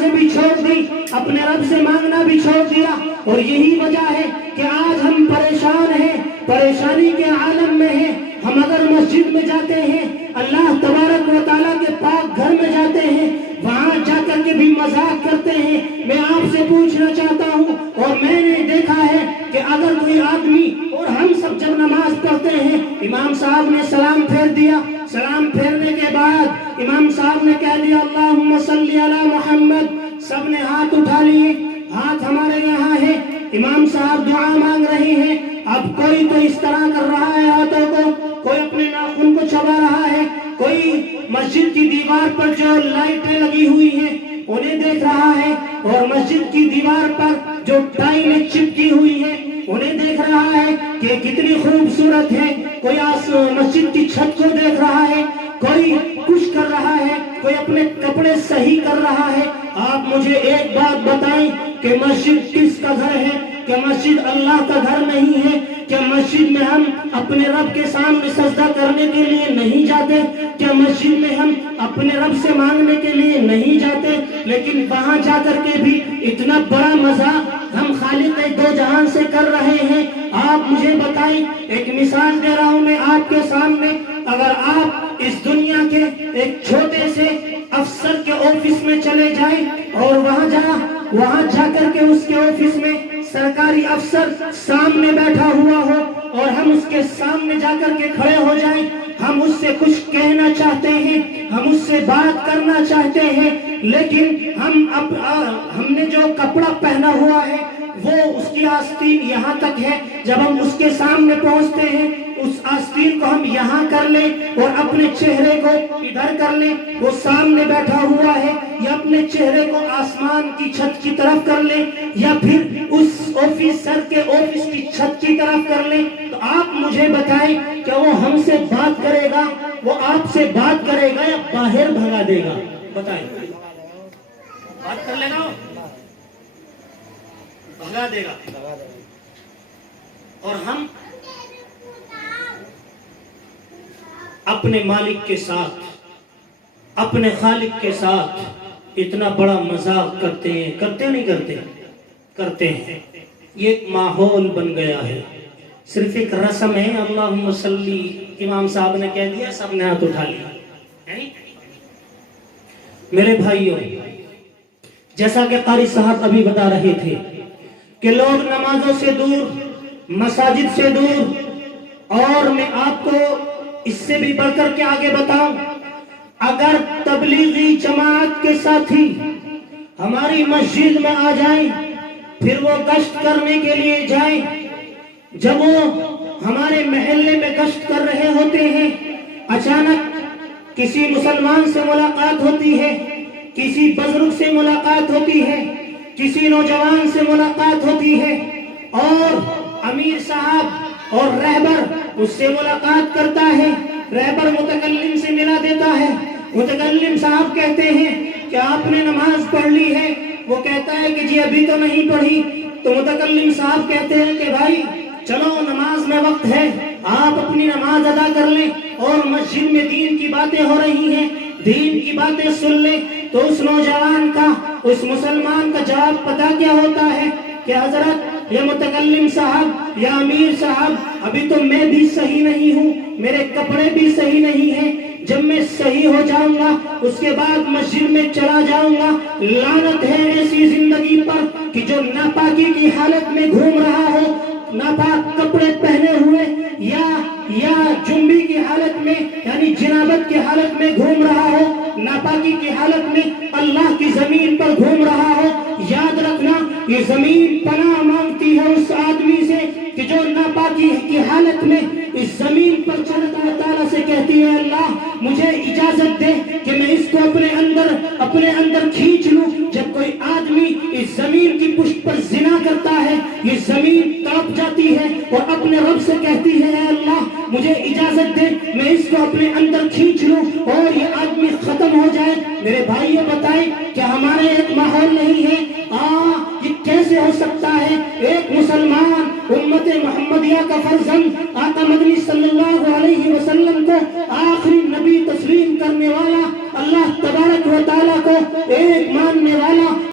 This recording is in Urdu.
نمازیں بھی چھوڑ دی، اپنے رب سے مانگنا بھی چھوڑ دیا، اور یہی وجہ ہے کہ آج ہم پریشان ہیں، پریشانی کے عالم میں ہیں۔ ہم اگر مسجد میں جاتے ہیں، اللہ تبارک و تعالیٰ کے پاک گھر میں جاتے ہیں، وہاں جا کر کے بھی مذاق کرتے ہیں۔ میں آپ سے پوچھنا چاہتا ہوں، اور میں نے دیکھا ہے کہ اگر کوئی آدمی، اور ہم سب جب نماز پڑھتے ہیں، امام صاحب نے سلام پھیر دیا، سلام پھیرنے کے بعد امام صاحب نے کہہ دیا اللہم صلی علی محمد، سب نے ہاتھ اٹھا لیے، ہاتھ ہمارے یہاں ہے، امام صاحب دعا مانگ رہے ہیں۔ اب کوئی تو اس طرح کر رہا ہے ہاتھوں کو، کوئی اپنے ناخن کو چبا رہا ہے، کوئی مسجد کی دیوار پر جو لائٹیں لگی ہوئی ہیں انہیں دیکھ رہا ہے، اور مسجد کی دیوار پر جو ٹائلیں چپکی ہوئی ہیں انہیں دیکھ رہا ہے کہ کتنی خوبصورت ہے، کوئی مسجد کی چھت کو دیکھ رہا ہے، کوئی کچھ کر رہا ہے، کوئی اپنے کپڑے صحیح کر رہا ہے۔ آپ مجھے ایک بات بتائیں کہ مسجد کس کا گھر ہے؟ کہ مسجد اللہ کا گھر نہیں ہے؟ کیا مسجد میں ہم اپنے رب کے سامنے سجدہ کرنے کے لیے نہیں جاتے؟ کیا مسجد میں ہم اپنے رب سے مانگنے کے لیے نہیں جاتے؟ لیکن وہاں جا کر کے بھی اتنا بڑا مذاق ہم خالق دو جہان سے کر رہے ہیں۔ آپ مجھے بتائیں، ایک مثال دے رہا ہوں میں آپ کے سامنے، اگر آپ اس دنیا کے ایک چھوٹے سے افسر کے آفس میں چلے جائیں، اور وہاں جا کر کے اس کے آفس میں سرکاری افسر سامنے بیٹھا ہوا ہو، اور ہم اس کے سامنے جا کر کے کھڑے ہو جائیں، ہم اس سے کچھ کہنا چاہتے ہیں، ہم اس سے بات کرنا چاہتے ہیں، لیکن ہم نے جو کپڑا پہنا ہوا ہے وہ اس کی آستین یہاں تک ہے، جب ہم اس کے سامنے پہنچتے ہیں اس آستین کو ہم یہاں کر لیں اور اپنے چہرے کو ادھر کر لیں، وہ سامنے بیٹھا ہوا ہے، یا اپنے چہرے کو آسمان کی چھت کی طرف کر لیں، یا پھر اس آفیسر کے آفس کی چھت کی طرف کر لیں، تو آپ مجھے بتائیں کہ وہ ہم سے بات کرے گا، وہ آپ سے بات کرے گا، یا باہر بھگا دے گا؟ بتائیں، بات کر لے گا، بھگا دے گا؟ اور ہم اپنے مالک کے ساتھ، اپنے خالق کے ساتھ اتنا بڑا مذاق کرتے ہیں، کرتے ہیں۔ یہ ایک ماحول بن گیا ہے، صرف ایک رسم ہے، اللہم صلی، امام صاحب نے کہہ دیا، سب نے ہاتھ اٹھا لیا۔ میرے بھائیوں، جیسا کہ قاری صاحب ابھی بتا رہے تھے کہ لوگ نمازوں سے دور، مساجد سے دور، اور میں آپ کو اس سے بھی بڑھ کر کے آگے بتاؤں، اگر تبلیغی جماعت کے ساتھی ہماری مسجد میں آ جائیں، پھر وہ گشت کرنے کے لیے جائیں، جب وہ ہمارے محلے میں گشت کر رہے ہوتے ہیں، اچانک کسی مسلمان سے ملاقات ہوتی ہے، کسی بزرگ سے ملاقات ہوتی ہے، کسی نوجوان سے ملاقات ہوتی ہے، اور امیر صاحب اور رہبر اس سے ملاقات کرتا ہے، رہبر متکلم سے ملا دیتا ہے، متکلم صاحب کہتے ہیں کہ آپ نے نماز پڑھ لی ہے؟ وہ کہتا ہے کہ جی ابھی تو نہیں پڑھی، تو متکلم صاحب کہتے ہیں کہ بھائی چلو نماز میں وقت ہے، آپ اپنی نماز ادا کر لیں، اور مسجد میں دین کی باتیں ہو رہی ہیں، دین کی باتیں سن لیں۔ تو اس نوجوان کا، اس مسلمان کا جواب پتہ کیا ہوتا ہے کہ حضرت، یا متکلم صاحب، یا امیر صاحب، ابھی تو میں بھی صحیح نہیں ہوں، میرے کپڑے بھی صحیح نہیں ہیں، جب میں صحیح ہو جاؤں گا اس کے بعد مسجد میں چلا جاؤں گا۔ لعنت ہے ایسی زندگی پر کہ جو ناپاکی کی حالت میں گھوم رہا ہو، ناپاک کپڑے پہنے ہوئے، یا جنبی کی حالت میں یعنی جنابت کی حالت میں گھوم رہا ہو، ناپاکی کی حالت میں اللہ کی زمین پر گھوم رہا ہو۔ یاد رکھنا، یہ زمین پناہ مانگتی ہے اس آدمی سے کہ جو ناپاکی کی حالت میں اس زمین پر چلتا ہے، تعالیٰ سے کہتی ہے اللہ مجھے اجازت دے کہ میں اس کو اپنے اندر کھینچ لوں۔ جب کوئی آدمی اس زمین کی پشت پر زنا کرتا ہے، یہ زمین تڑپ جاتی ہے اور اپنے رب سے کہتی ہے اے اللہ مجھے اجازت دے میں اس کو اپنے اندر کھینچ لوں اور یہ آدمی ختم ہو جائے۔ میرے بھائیوں بتائیں کہ ہمارے ایک ماحول نہیں ہے؟ یہ کیسے ہو سکتا ہے؟ ایک مسلمان امت محمدیہ کا فرزند، آقا مدنی صلی اللہ علیہ وسلم کو آخری نبی تسلیم کرنے والا، اللہ تبارک و تعالیٰ کو ایک